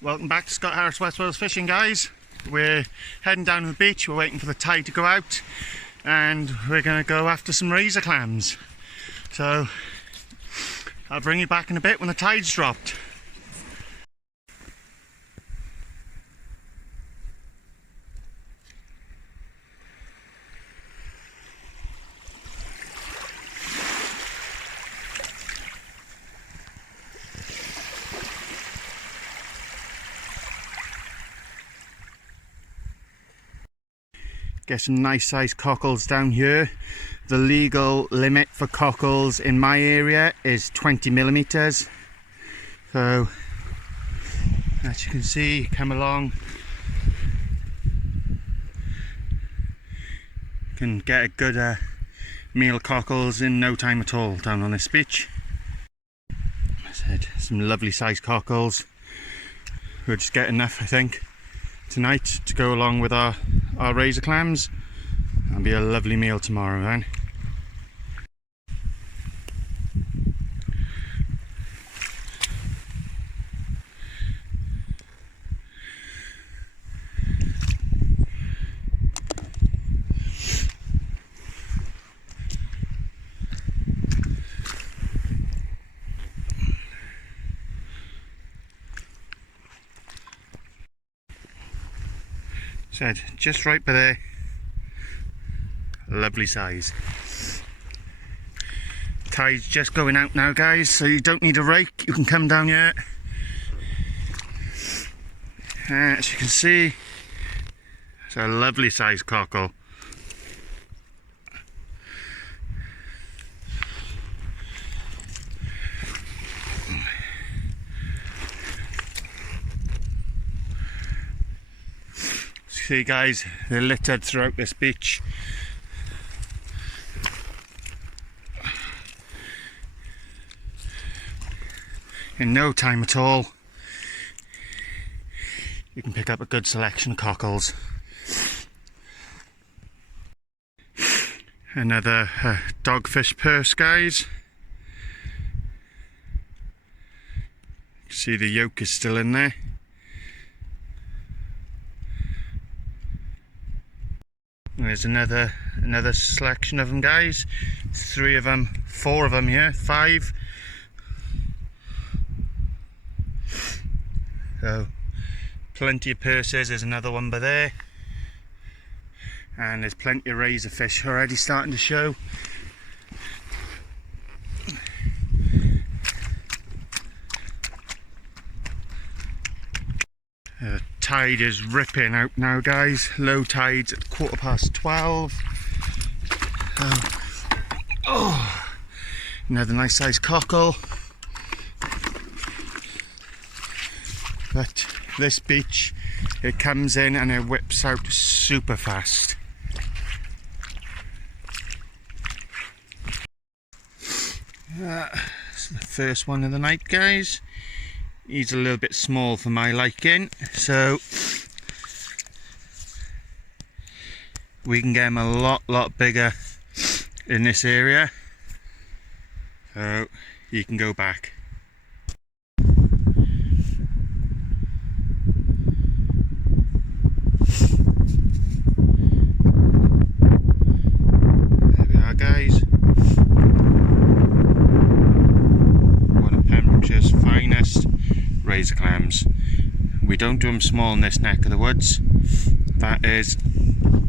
Welcome back to Scott Harris West Wales Fishing, guys. We're heading down to the beach. We're waiting for the tide to go out and we're going to go after some razor clams. So I'll bring you back in a bit when the tide's dropped. Get some nice sized cockles down here. The legal limit for cockles in my area is 20 millimeters. So as you can see, come along. You can get a good meal of cockles in no time at all down on this beach. As I said, some lovely sized cockles. We'll just get enough, I think, tonight to go along with our razor clams and be a lovely meal tomorrow then. Said just right by there, lovely size. Tide's just going out now, guys, so you don't need a rake, you can come down here. As you can see, it's a lovely size cockle. See, guys, they're littered throughout this beach. In no time at all, you can pick up a good selection of cockles. Another dogfish purse, guys. You can see the yolk is still in there. There's another selection of them, guys. 3 of them, 4 of them here, 5. So plenty of purses. There's another one by there, and there's plenty of razor fish already starting to show. The tide is ripping out now, guys. Low tide's at 12:15. Oh, another nice sized cockle. But this beach, it comes in and it whips out super fast. It's the first one of the night, guys. He's a little bit small for my liking, so we can get him a lot bigger in this area, so you can go back. There we are, guys. One of Pembrokeshire's finest razor clams. We don't do them small in this neck of the woods. That is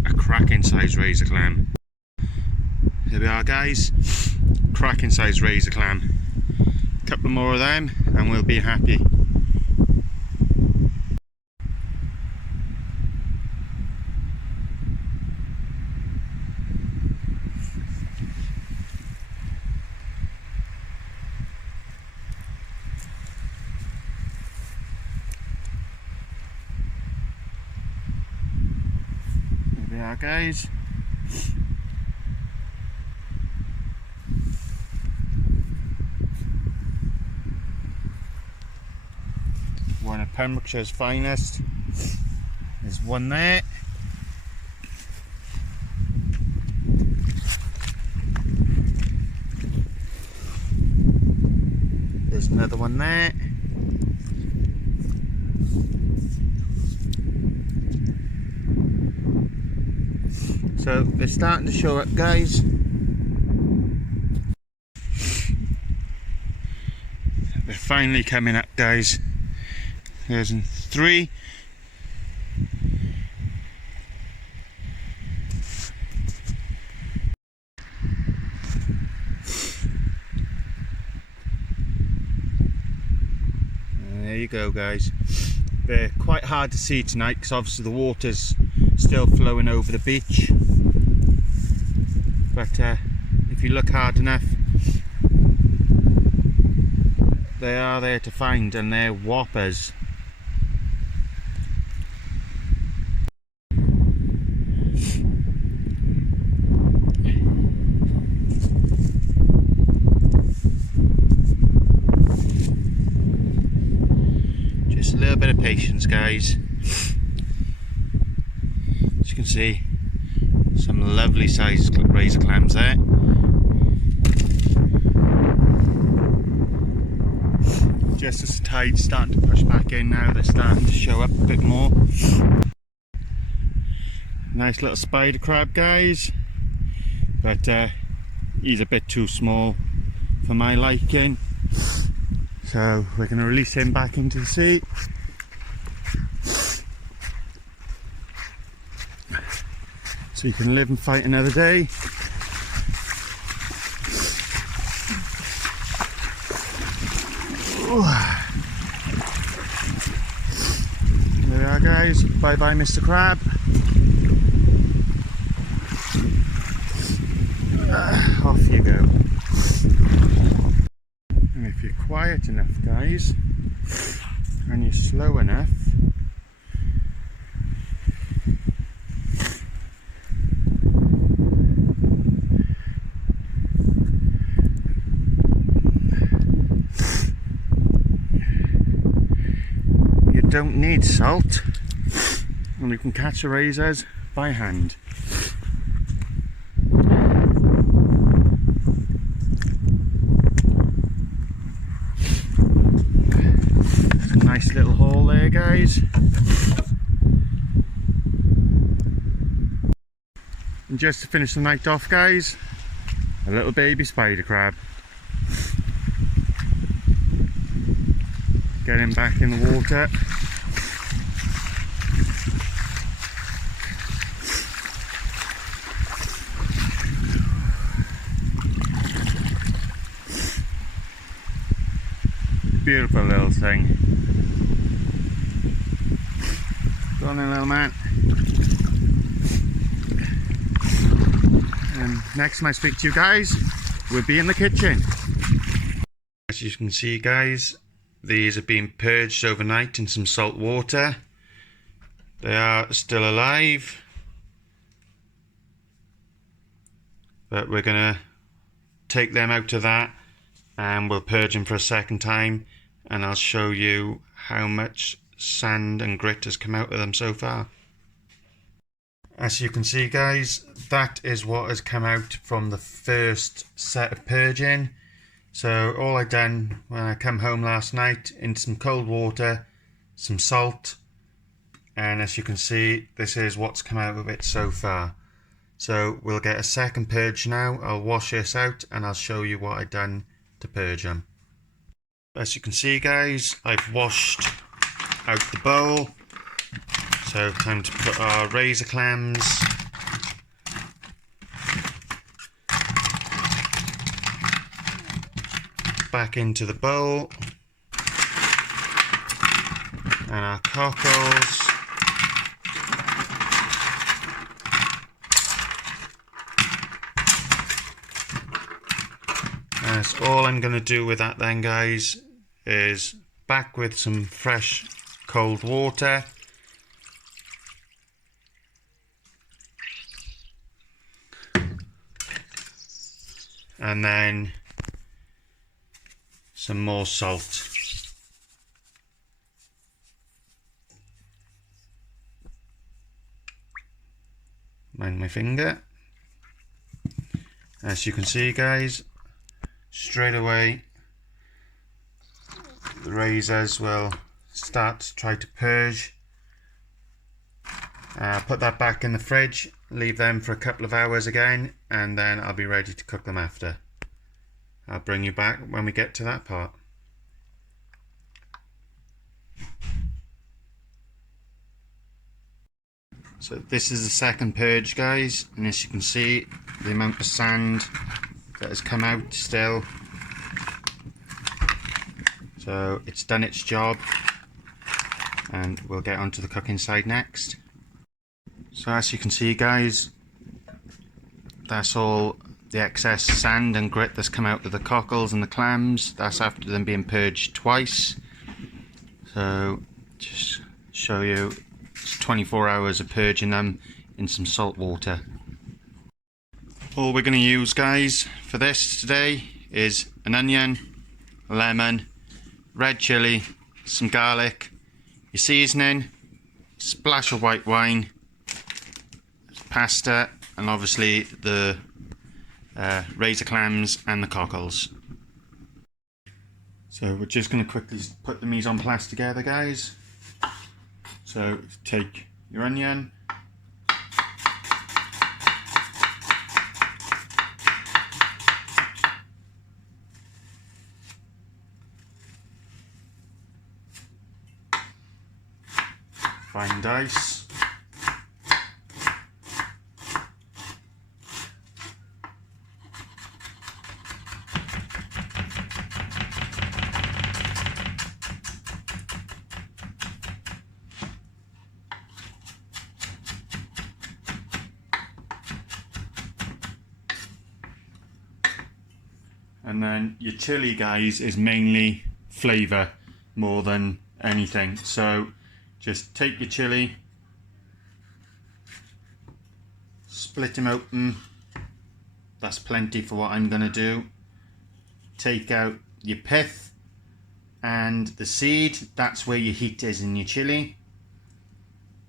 a cracking size razor clam. Here we are, guys. Cracking size razor clam. A couple more of them and we'll be happy. Guys, one of Pembrokeshire's finest. There's one there. There's another one there. So they're starting to show up, guys. They're finally coming up, guys. There's 3. And there you go, guys. They're quite hard to see tonight because obviously the water's still flowing over the beach. But if you look hard enough, they are there to find, and they're whoppers. Just a little bit of patience, guys. As you can see, some lovely sized razor clams there. Just as the tide's starting to push back in now, they're starting to show up a bit more. Nice little spider crab, guys, but he's a bit too small for my liking, so we're going to release him back into the sea. So he can live and fight another day. There we are, guys. Bye bye, Mr. Crab. Off you go. And if you're quiet enough, guys, and you're slow enough, you don't need salt, and you can catch the razors by hand. Nice little haul there, guys. And just to finish the night off, guys, a little baby spider crab. Get him back in the water. Beautiful little thing. Go on then, little man. And next time I speak to you guys, we'll be in the kitchen. As you can see, guys, these have been purged overnight in some salt water. They are still alive, but we're gonna take them out of that and we'll purge them for a second time, and I'll show you how much sand and grit has come out of them so far. As you can see, guys, that is what has come out from the first set of purging. So all I done when I come home last night, into some cold water, some salt, and as you can see, this is what's come out of it so far. So we'll get a second purge now. I'll wash this out and I'll show you what I done to purge them. As you can see, guys, I've washed out the bowl, so time to put our razor clams back into the bowl, and our cockles, and that's all I'm going to do with that then, guys, is back with some fresh cold water, and then some more salt. Mind my finger. As you can see, guys, straight away the razors will start to try to purge Put that back in the fridge, leave them for a couple of hours again, and then I'll be ready to cook them after. I'll bring you back when we get to that part. So this is the second purge, guys, and as you can see, the amount of sand that has come out still. So it's done its job, and we'll get onto the cooking side next. So as you can see, guys, that's all the excess sand and grit that's come out of the cockles and the clams. That's after them being purged twice. So just show you, it's 24 hours of purging them in some salt water. All we're going to use, guys, for this today is an onion, a lemon, red chilli, some garlic, your seasoning, splash of white wine, pasta, and obviously the razor clams and the cockles. So we're just going to quickly put the mise en place together, guys. So take your onion, fine dice, and then your chili, guys, is mainly flavour more than anything. So just take your chili, split them open. That's plenty for what I'm going to do. Take out your pith and the seed. That's where your heat is in your chili.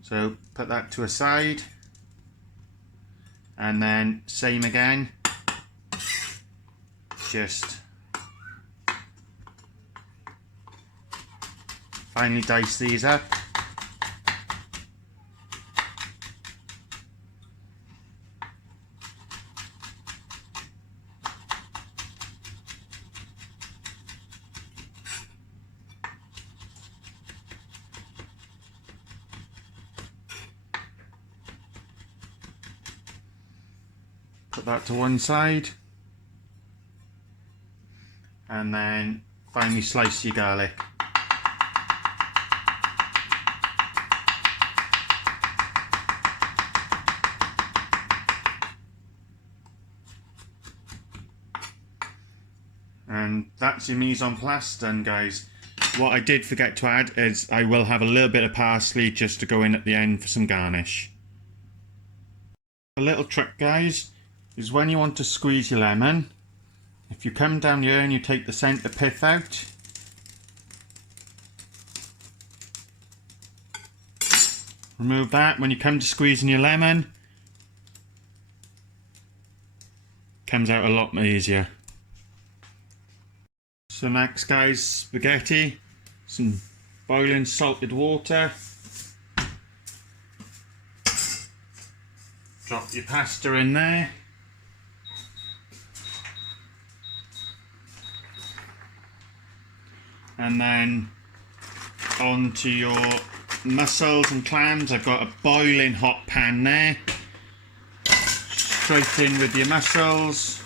So put that to a side. And then same again. Just finely dice these up. Put that to one side. And then finally slice your garlic. And that's your mise en place done, guys. What I did forget to add is I will have a little bit of parsley just to go in at the end for some garnish. A little trick, guys, is when you want to squeeze your lemon, if you come down here and you take the centre pith out, remove that. When you come to squeezing your lemon, comes out a lot easier. So next, guys, spaghetti, some boiling salted water. Drop your pasta in there. And then onto your mussels and clams. I've got a boiling hot pan there. Straight in with your mussels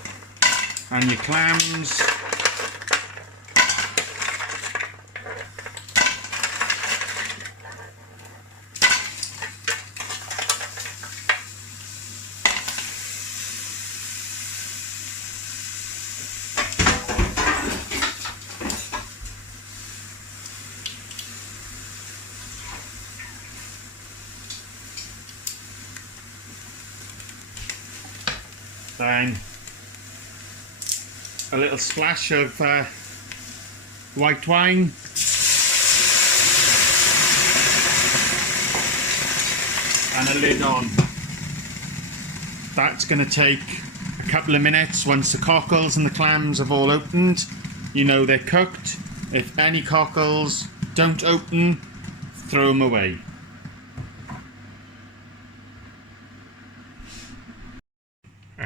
and your clams. Then a little splash of white wine, and a lid on. That's going to take a couple of minutes. Once the cockles and the clams have all opened, you know they're cooked. If any cockles don't open, throw them away.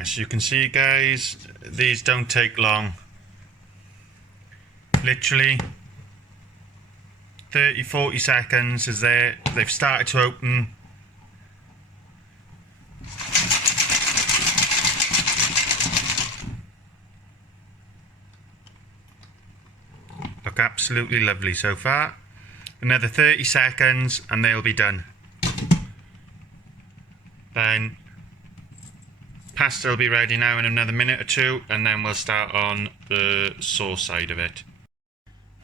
As you can see guys, these don't take long. Literally 30-40 seconds as they've started to open. Look absolutely lovely so far. Another 30 seconds and they'll be done. Then pasta will be ready now in another minute or two, and then we'll start on the sauce side of it.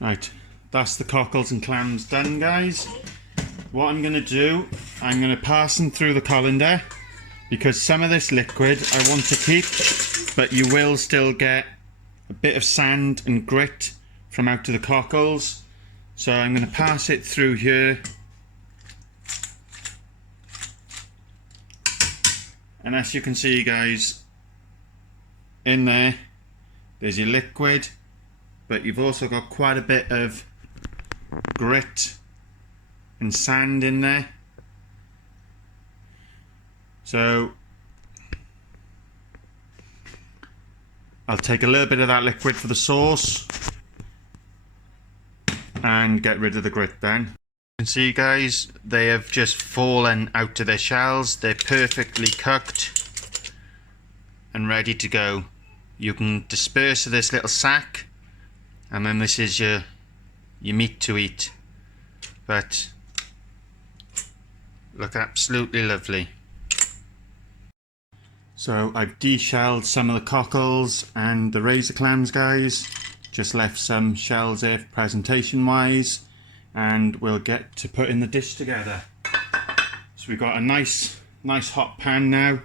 Right, that's the cockles and clams done guys. What I'm going to do, I'm going to pass them through the colander, because some of this liquid I want to keep, but you will still get a bit of sand and grit from out of the cockles. So I'm going to pass it through here. And as you can see guys, in there's your liquid, but you've also got quite a bit of grit and sand in there. So I'll take a little bit of that liquid for the sauce and get rid of the grit then. You can see guys, they have just fallen out of their shells. They're perfectly cooked and ready to go. You can disperse this little sack, and then this is your meat to eat. But look absolutely lovely. So I've deshelled some of the cockles and the razor clams guys. Just left some shells there for presentation wise, and we'll get to putting the dish together. So we've got a nice hot pan now.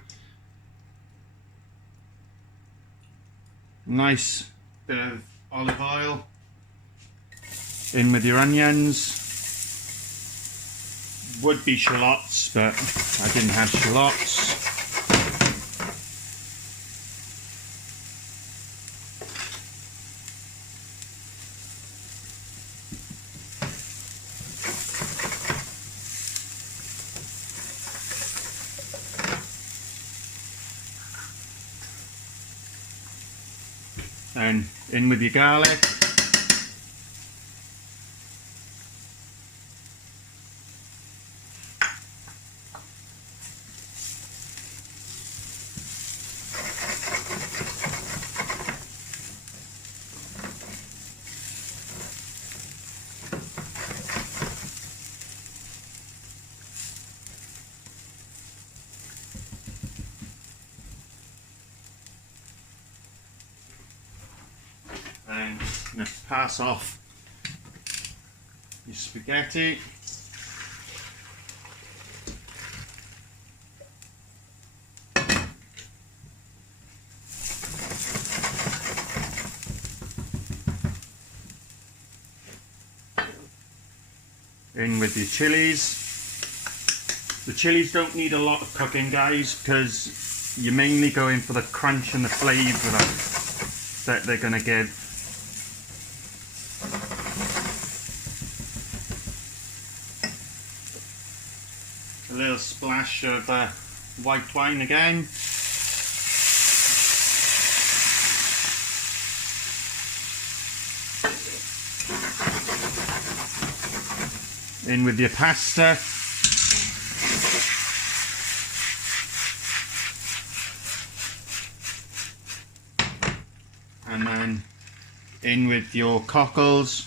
Nice bit of olive oil. In with your onions. Would be shallots, but I didn't have shallots. And in with your garlic. And I'm going to pass off your spaghetti. In with your chilies. The chilies don't need a lot of cooking guys, because you're mainly going for the crunch and the flavour that they're going to give. A little splash of white wine again. In with your pasta. And then in with your cockles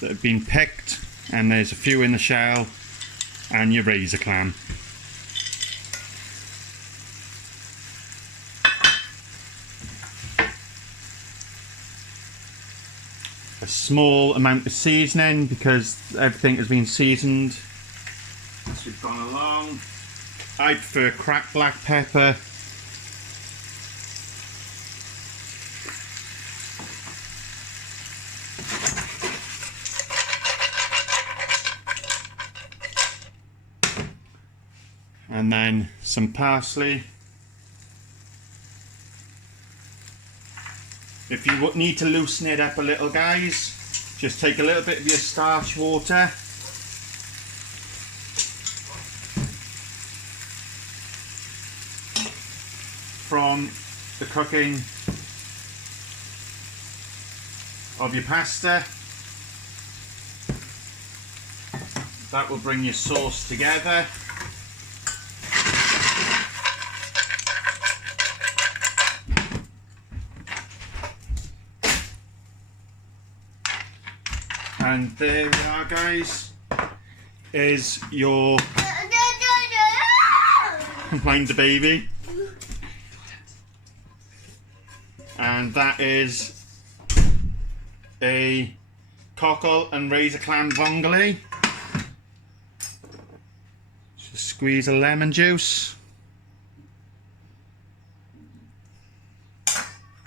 that have been picked, and there's a few in the shell, and your razor clam. A small amount of seasoning, because everything has been seasoned as we've gone along. I prefer cracked black pepper. And then some parsley. If you need to loosen it up a little guys, just take a little bit of your starch water from on the cooking of your pasta. That will bring your sauce together. And there we are, guys, is your mind the baby, and that is a cockle and razor clam vongole. Just squeeze a lemon juice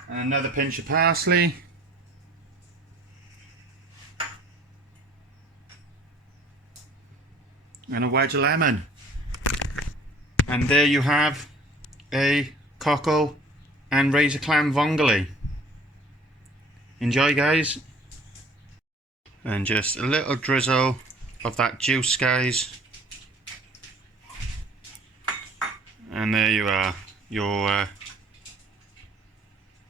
and another pinch of parsley. And a wedge of lemon. And there you have a cockle and razor clam vongole. Enjoy, guys. And just a little drizzle of that juice, guys. And there you are. Your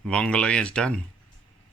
vongole is done.